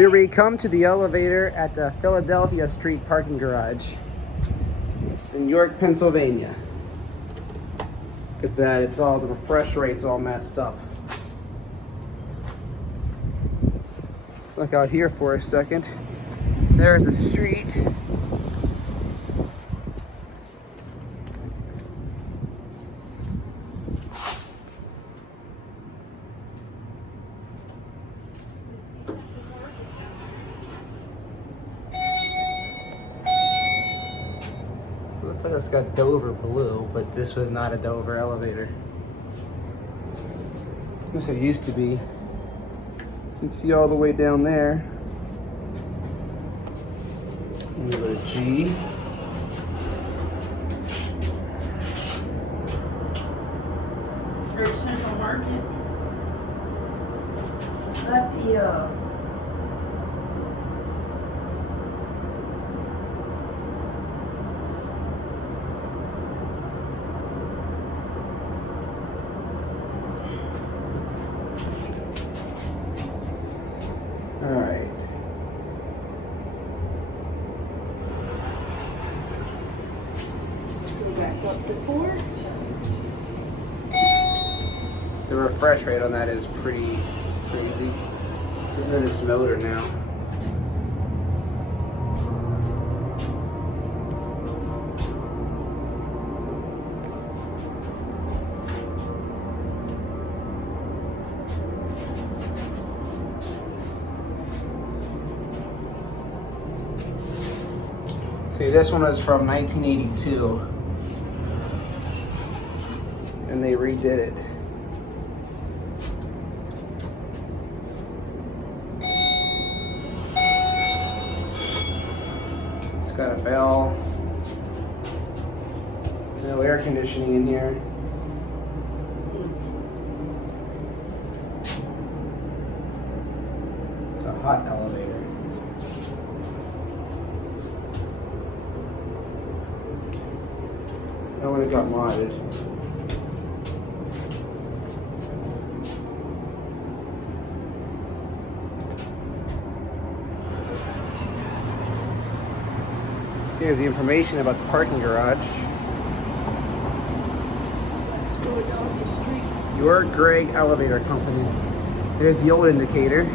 Here we come to the elevator at the Philadelphia Street parking garage. It's in York, Pennsylvania. Look at that, it's all, the refresh rate's all messed up. Look out here for a second. There's the street. Looks like it's got Dover blue, but this was not a Dover elevator. At least it used to be. You can see all the way down there. We go to G. Great Central Market. Is that the All right. go back up to 4? The refresh rate on that is pretty crazy. Listen to this motor now. Okay, this one was from 1982, and they redid it. It's got a bell, no air conditioning in here. It's a hot elevator. Oh, when it got modded. Here's the information about the parking garage. Philadelphia Street. York Gregg Elevator Company. There's the old indicator.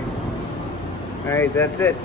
All right, that's it.